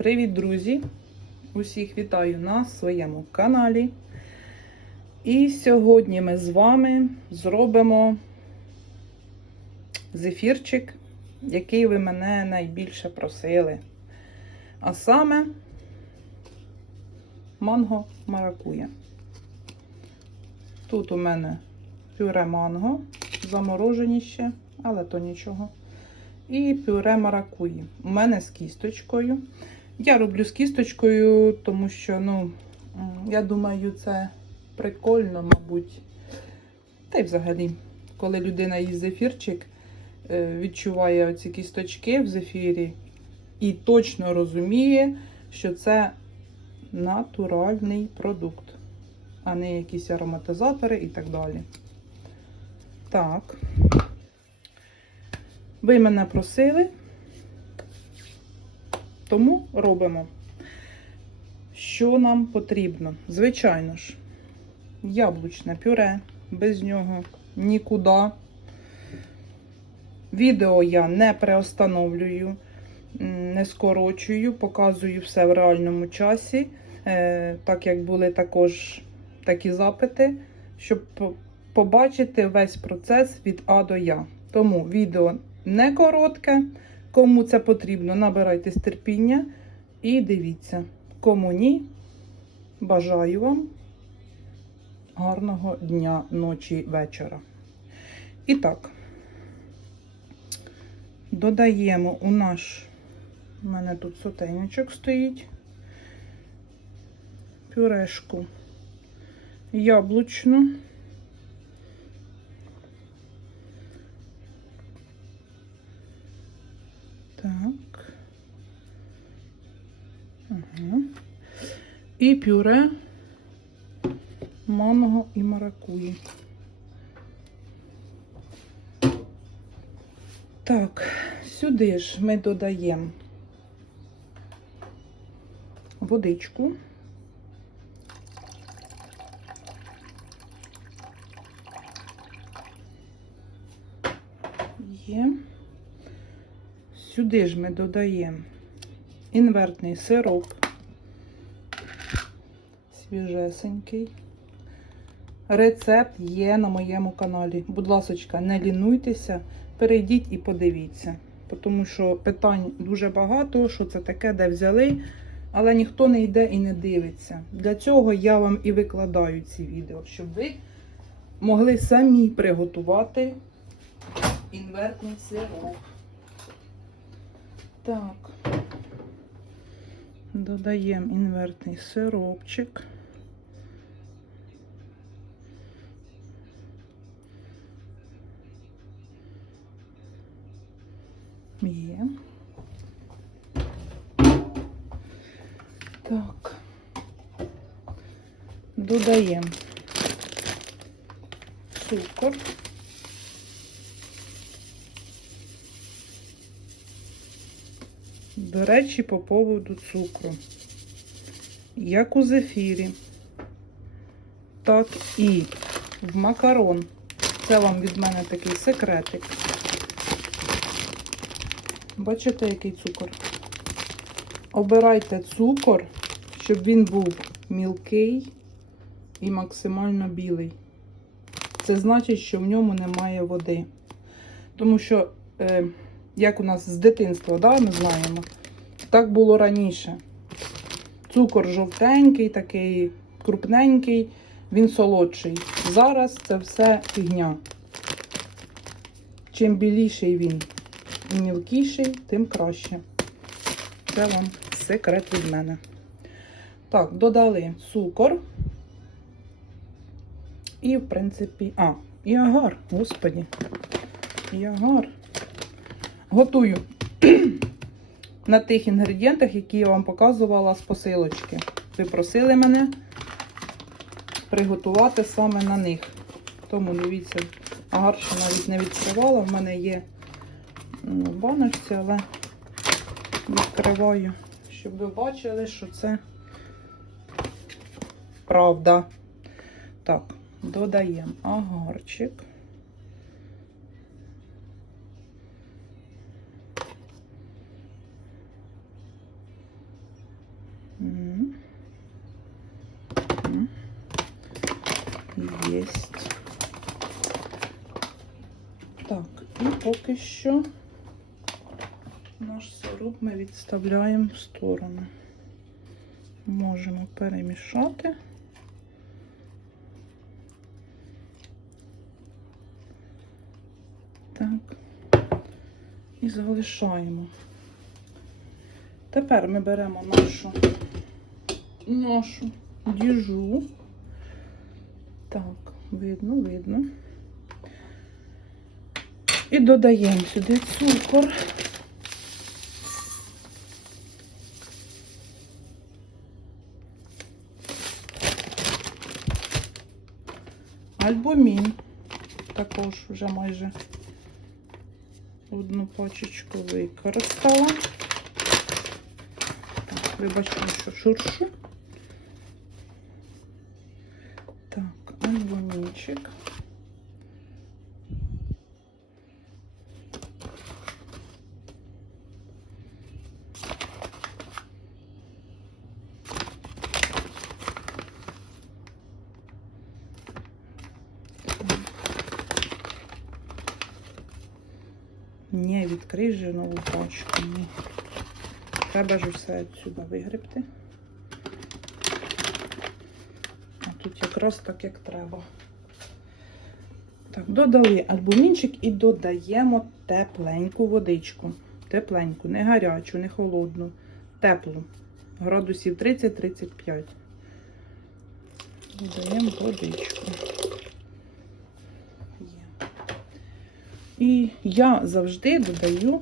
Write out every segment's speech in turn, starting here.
Привіт, друзі! Усіх вітаю на своєму каналі. І сьогодні ми з вами зробимо зефірчик, який ви мене найбільше просили. А саме манго маракуя. Тут у мене пюре манго, заморожені ще, але то нічого. І пюре маракуї. У мене з кісточкою. Я роблю з кісточкою, тому що, ну, я думаю, це прикольно, мабуть. Та й взагалі, коли людина їсть зефірчик, е, відчуває оці кісточки в зефірі і точно розуміє, що це натуральний продукт, а не якісь ароматизатори і так далі. Так. Ви мене просили, тому робимо. Що нам потрібно? Звичайно ж, яблучне пюре, без нього нікуди. Відео я не переостановлюю, м, не скорочую, показую все в реальному часі, Е, так як були також такі запити, щоб побачити весь процес від А до Я. Тому відео не коротке. Кому це потрібно, набирайтесь терпіння і дивіться. Кому ні, бажаю вам гарного дня, ночі, вечора. І так, додаємо у наш, у мене тут сотейничок стоїть, пюрешку яблучну. Ага. І пюре манго і маракуї. Так, сюди ж ми додаємо водичку. Є. Сюди ж ми додаємо інвертний сироп, свіжесенький. Рецепт є на моєму каналі. Будь ласка, не лінуйтеся, перейдіть і подивіться. Тому що питань дуже багато, що це таке, де взяли, але ніхто не йде і не дивиться. Для цього я вам і викладаю ці відео, щоб ви могли самі приготувати інвертний сироп. Так, додаємо інвертний сиропчик. Є. Так. Додаємо цукор. До речі, по поводу цукру. Як у зефірі, так і в макарон. Це вам від мене такий секретик. Бачите, який цукор? Обирайте цукор, щоб він був мілкий і максимально білий. Це значить, що в ньому немає води. Тому що, е, як у нас з дитинства, да, ми знаємо, так було раніше. Цукор жовтенький, такий крупненький, він солодший. Зараз це все фігня. Чим біліший він і мілкіший, тим краще. Це вам секрет від мене. Так, додали цукор. І, в принципі, а, і агар, господі. І агар. Готую на тих інгредієнтах, які я вам показувала з посилочки. Ви просили мене приготувати саме на них. Тому дивіться, агар ще навіть не відкривала. В мене є баночці, але відкриваю, щоб ви бачили, що це правда. Так, додаємо агарчик. М. М. Єсть. Так, і поки що наш сироп ми відставляємо в сторону. Можемо перемішати. Так. І залишаємо. Тепер ми беремо нашу нашу діжу. Так, видно, видно. І додаємо сюди цукор. Альбумін. Також вже майже одну пачечку використала. Так, вибачте, що шуршу. Так, альбумінчик. Ні, відкрий нову пачку. Ні. Треба ж все сюди вигребти. А тут якраз так, як треба. Так, додали альбумінчик і додаємо тепленьку водичку. Тепленьку, не гарячу, не холодну, теплу. Градусів 30-35. Додаємо водичку. І я завжди додаю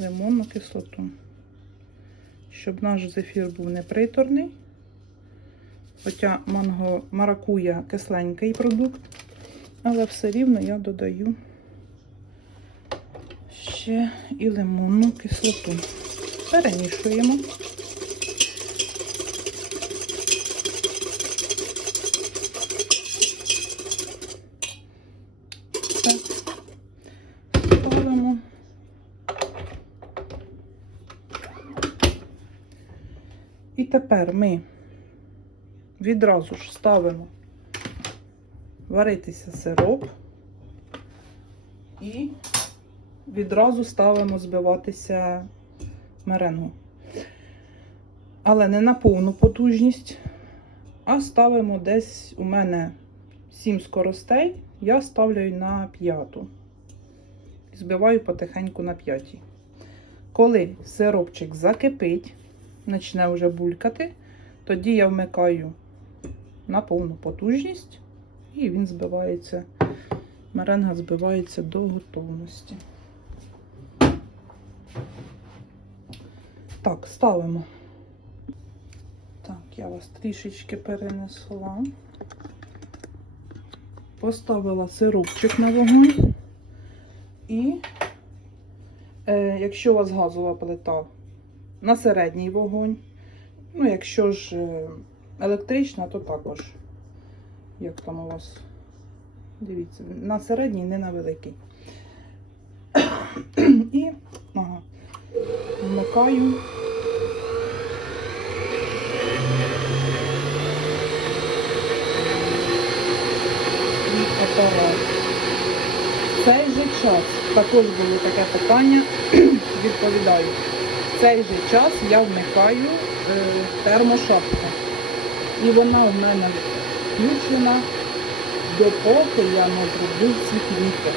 лимонну кислоту, щоб наш зефір був не приторний. Хоча манго маракуя кисленький продукт, але все рівно я додаю ще і лимонну кислоту. Перемішуємо. Так. Ставимо. І тепер ми відразу ж ставимо варитися сироп і відразу ставимо збиватися меренгу. Але не на повну потужність, а ставимо десь у мене 7 скоростей, я ставлю на п'яту. Збиваю потихеньку на п'ятій. Коли сиропчик закипить, почне вже булькати, тоді я вмикаю на повну потужність і він збивається, меренга збивається до готовності. Так, ставимо. Так, я вас трішечки перенесла. Поставила сиропчик на вогонь. І, е, якщо у вас газова плита, на середній вогонь. Ну, якщо ж е, електрична, то також. Як там у вас? Дивіться, на середній, не на великий. І ага, вмикаю. В цей же час також було таке питання, відповідаю. В цей же час я вмикаю е, термошапку. І вона в мене включена допоки я не зроблю ці квіти.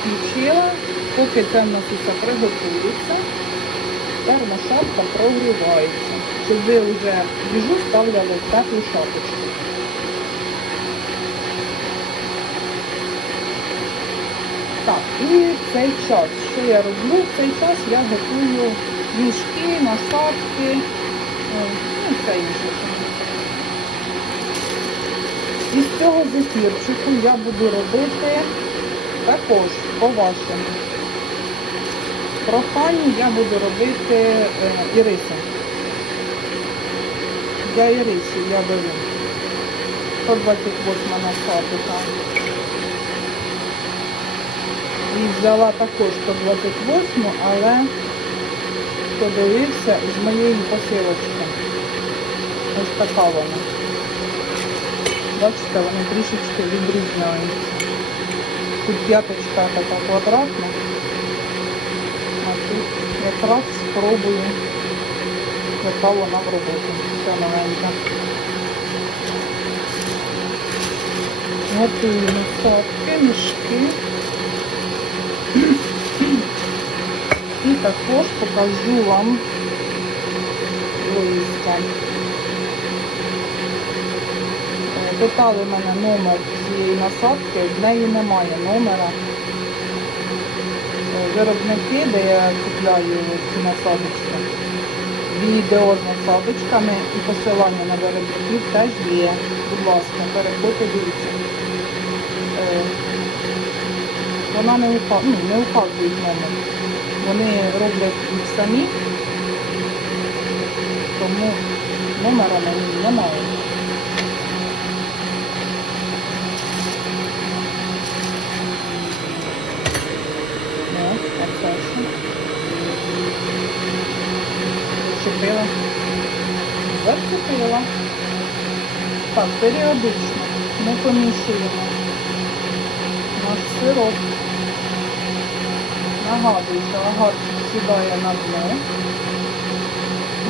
Включила, поки це в приготується, термошапка прогрівається. Ви вже їжу ставляли в теплу шапочку. Так, і цей час, що я роблю? В цей час я готую мішки, насадки, е, ну, все інше. Із цього зефірчику я буду робити також по вашому проханню я буду робити е, іриси. Для ірисів я беру 128 насадка. І взяла також 128, але подивився з моєї посилочки. Ось така вона. Бачите, вони трішечки відрізняють. Тут п'яточка така квадратна, а тут якраз спробую, яка вона в роботі. Ця новенька. Готую насадки, мішки. І також покажу вам листа. Е, Питали мене номер цієї насадки, в неї немає номера. Виробники, де я купляю ці насадочки, відео з насадочками і посилання на виробників теж є. Будь ласка, переходьте, дивіться. Е, Вона не ука- ну, номер. Вони роблять їх самі, тому номера на ній немає. Ну, а це що? Зачепила. Зачепила. Так, періодично ми помішуємо наш сироп. Нагадую, що агарчик сідає на дно,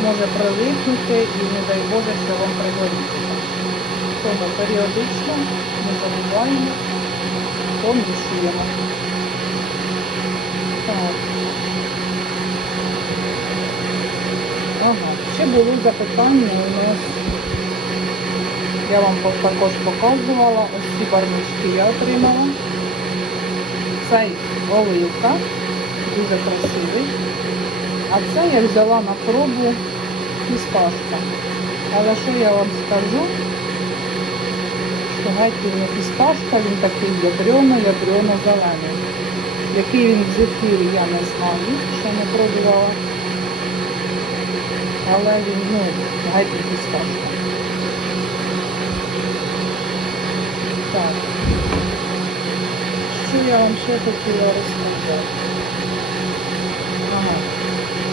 може прилипнути і не дай Боже, що вам пригоріться. Тому періодично не забуваємо, помішуємо. Так. Ага, ще були запитання у нас. Я вам також показувала, ось ці барнички я отримала. Цей оливка, дуже красивий. А це я взяла на пробу фісташка. Але що я вам скажу? Що геть не фісташка, він такий ядрено, ядрено зелений. Який він в зефірі, я не знаю, ще не пробувала. Але він, ну, геть не фісташка. Так. Що я вам ще хотіла розказати?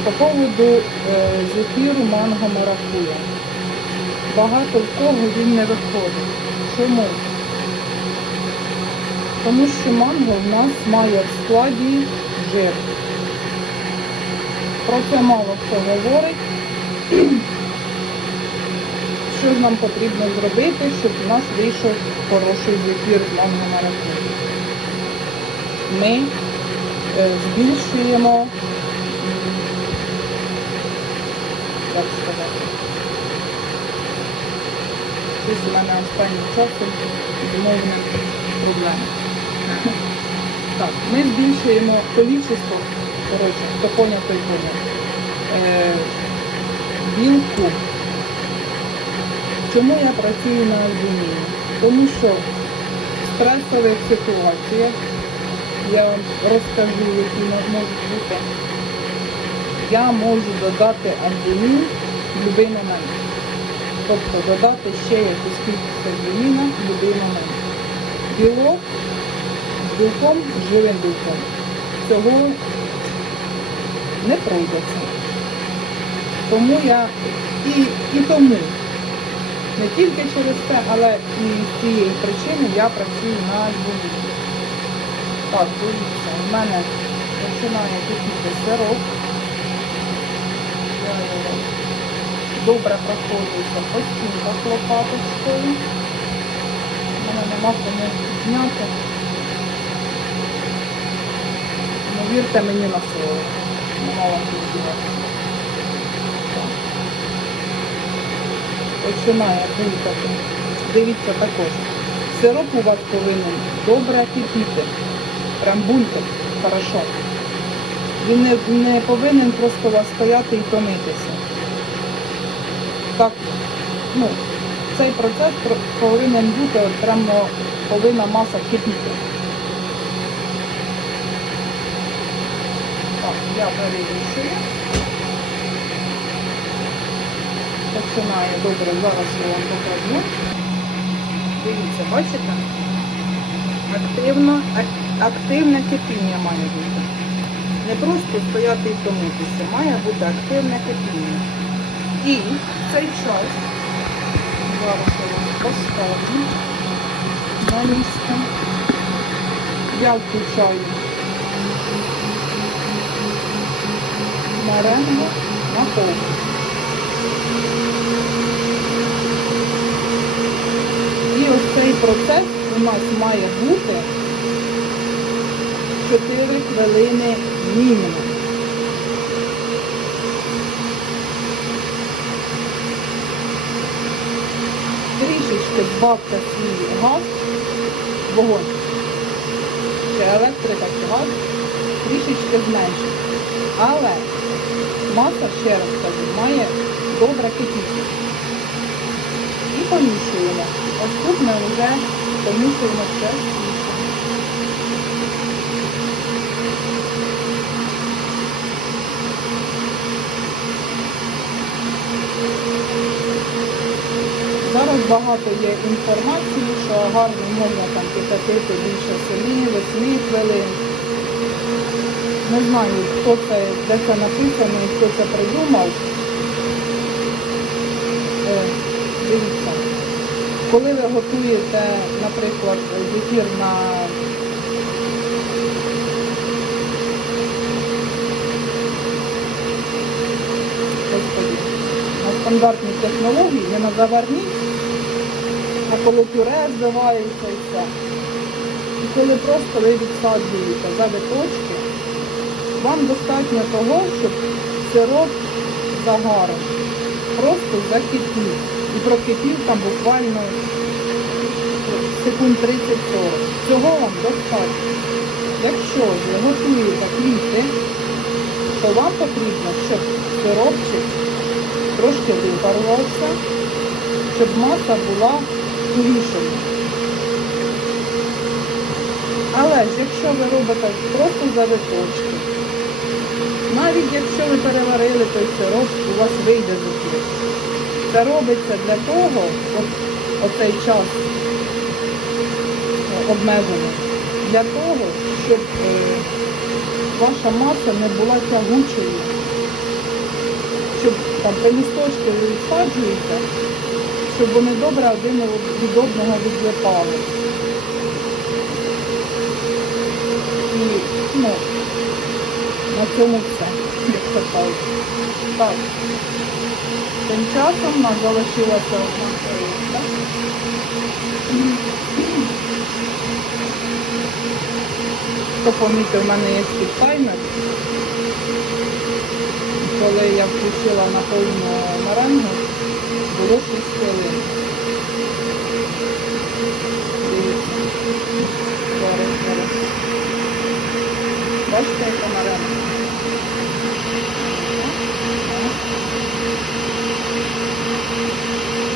По поводу зефіру манго маракуя. Багато в кого він не виходить. Чому? Тому що манго в нас має в складі жир. Про це мало хто говорить. Що нам потрібно зробити, щоб у нас вийшов хороший зефір манго маракуя? Ми е, збільшуємо, як сказати, щось у мене останнім часом з мовним проблеми. Так, ми збільшуємо количество, коротше, хто той е, білку. Чому я працюю на альбуміні? Тому що в стресових ситуаціях я вам розкажу, які мо- можуть бути. Я можу додати альбумін будь-який момент. Тобто додати ще якусь кількість альбуміна будь-який момент. Білок з білком, з живим білком. Цього не пройдеться. Тому я і, і тому, не тільки через це, але і з цієї причини я працюю на альбумі. Так, дивіться, в мене починає кипіти сироп. Добре проходжуся по стінках лопаточкою. Мене нема кому зняти. Ну, вірте мені на слово. Нема вам Починає булькати. Дивіться також. Сироп у вас повинен добре кипіти. Прям булькати. Хорошо. Він не, не повинен просто вас стояти і томитися. Так, ну, цей процес повинен бути от прямо повинна маса кипіти. Так, я перевішую. Починає добре, зараз я вам покажу. Дивіться, бачите? Активно, активне кипіння має бути. Не просто стояти і томитися, має бути активне кипіння. І цей час зараз поставлю на місце. Я включаю меренгу на повну. І ось цей процес у нас має бути 4 хвилини мінімум. Трішечки збавте свій газ, вогонь, чи електрика, чи газ, трішечки зменшити. Але маса, ще раз кажу, має добре кипіти. І помішуємо. Ось тут ми вже помішуємо все багато є інформації, що гарно можна там кипятити більше 7-8 хвилин. Не знаю, хто це, де це написано і хто це придумав. Е, дивіться. Коли ви готуєте, наприклад, зефір на стандартній технології, не на заварній, а коли пюре збивається і все. І коли просто ви відсаджуєте завиточки, вам достатньо того, щоб сироп загарив. Просто закипів. І прокипів там буквально секунд 30-40. Цього вам достатньо. Якщо ви готуєте квіти, то вам потрібно, щоб сиропчик трошки випарувався, щоб маса була тугішою. Але ж якщо ви робите просто завиточки, навіть якщо ви переварили той сироп, у вас вийде зефір. Це робиться для того, от, оцей час е, обмежений, для того, щоб е, ваша маса не була тягучою. Щоб там пелюсточки ви відсаджуєте, щоб вони добре один від одного відлипали. І ну, на цьому все, як це кажуть. Так. Тим часом у нас залишилася одна хвилинка. Хто помітив, в мене є таймер. Коли я включила на повну меренгу, було 6 хвилин. Зараз?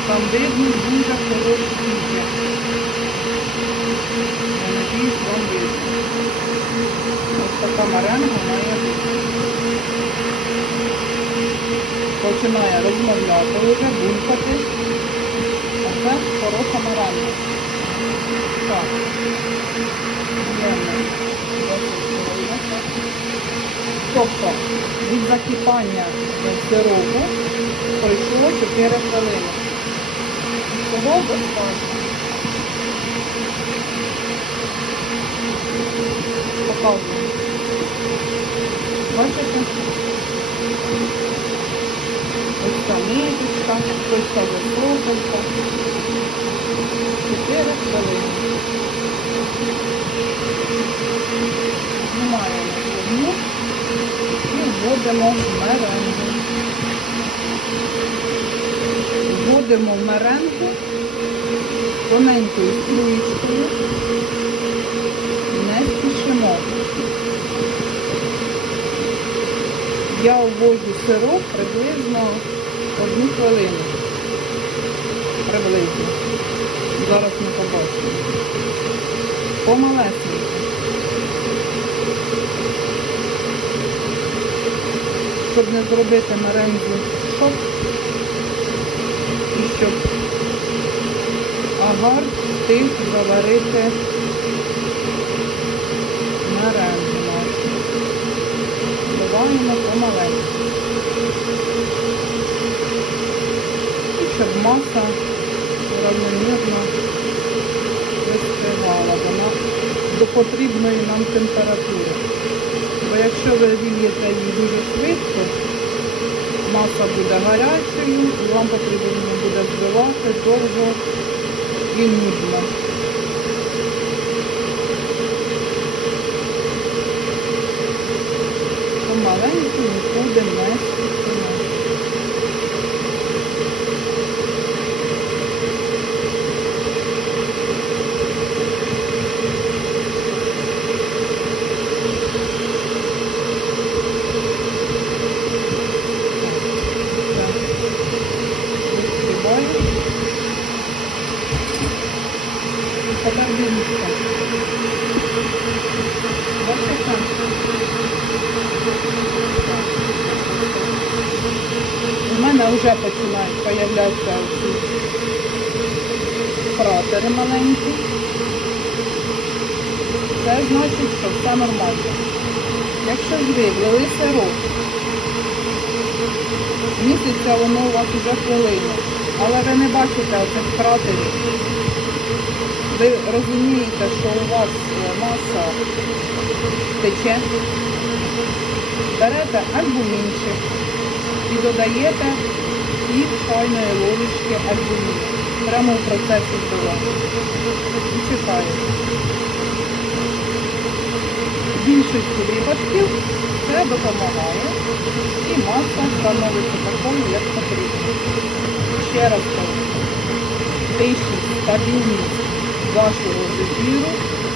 Там видно дуже хороші. Ось така меренга має бути. Починає розмовляти вже, булькати. А це хороша меренга. Так. Тобто від закипання сиропу пройшло 4 хвилини. Того достатньо. Показую. Бачите? Ось ця ниточка, ось ця високолька. 4 хвилини. Знімаємо вогню і вводимо в меренгу. Вводимо в меренгу тоненькою струєчкою, не спішимо. Я ввожу сироп приблизно одну хвилину. Приблизно. Зараз ми побачимо. Помалесенько. Щоб не зробити меренгу шок і щоб агар встиг заварити помаленьку. І щоб маса равномірно вистигала вона до потрібної нам температури. Бо якщо ви вільєте її дуже швидко, маса буде гарячою і вам потрібно буде збивати довго і нудно. Помаленьку нікуди не спішимо. Відкриваю. Тепер дивіться. Бачите? У мене вже починають появлятися ці кратери маленькі. Це значить, що все нормально. Якщо ж ви влили сироп, місяця воно хвилину, але ви не бачите оцих кратерів. Ви розумієте, що у вас е, маса тече. Берете альбумінчик і додаєте пів чайної ложечки альбуміну. Прямо в процесі збивання. І чекаєте. В більшості випадків це допомагає і маса становиться такою, як потрібно. Ще раз кажу, тишність, стабільність вашого зефіру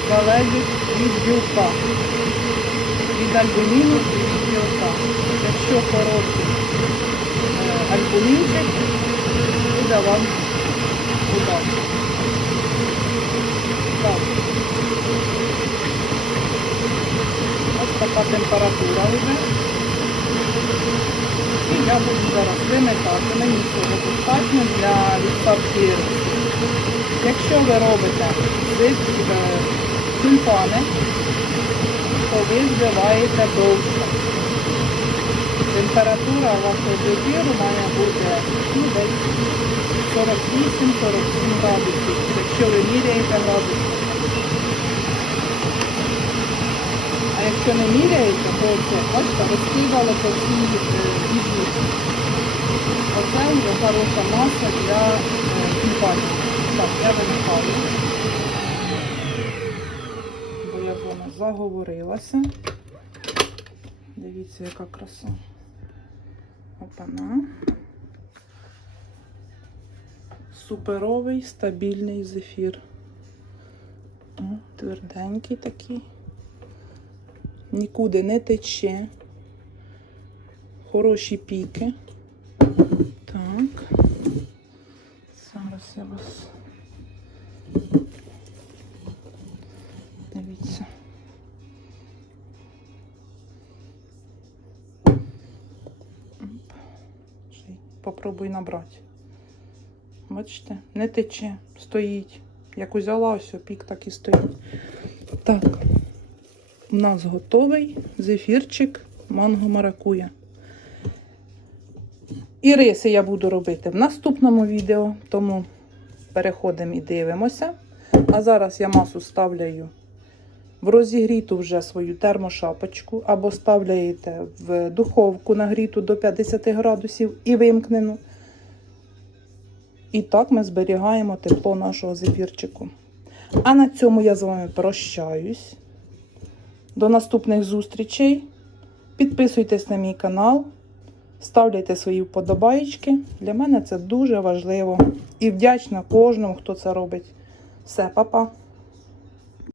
залежить від білка, від альбуміну і від білка. Якщо хороший е, альбумінчик, буде вам удача. Так. Ось така температура вже. І я буду зараз вимикати. Мені цього достатньо для відставки. Якщо ви робите е, тюльпани, то ви збиваєте довше. Температура вашого зефіру має бути ну, десь 48-47 градусів, якщо ви міряєте градуси. А якщо не міряєте, то це бачите, розкидало по всій відліці. Оце вже хороша маса для е. Так, я вимикаю. Бо я вами заговорилася. Дивіться, яка краса. Опана. Суперовий стабільний зефір. Тверденький такий. Нікуди не тече. Хороші піки. Так. Зараз я вас. Дивіться. Попробуй набрати. Бачите, не тече, стоїть. Як узяла, ось пік так і стоїть. Так, у нас готовий зефірчик манго маракуя. І риси я буду робити в наступному відео, тому переходимо і дивимося. А зараз я масу ставляю в розігріту вже свою термошапочку, або ставляєте в духовку нагріту до 50 градусів і вимкнену. І так ми зберігаємо тепло нашого зефірчику. А на цьому я з вами прощаюсь. До наступних зустрічей. Підписуйтесь на мій канал, ставляйте свої вподобайки. Для мене це дуже важливо. І вдячна кожному, хто це робить. Все, па-па!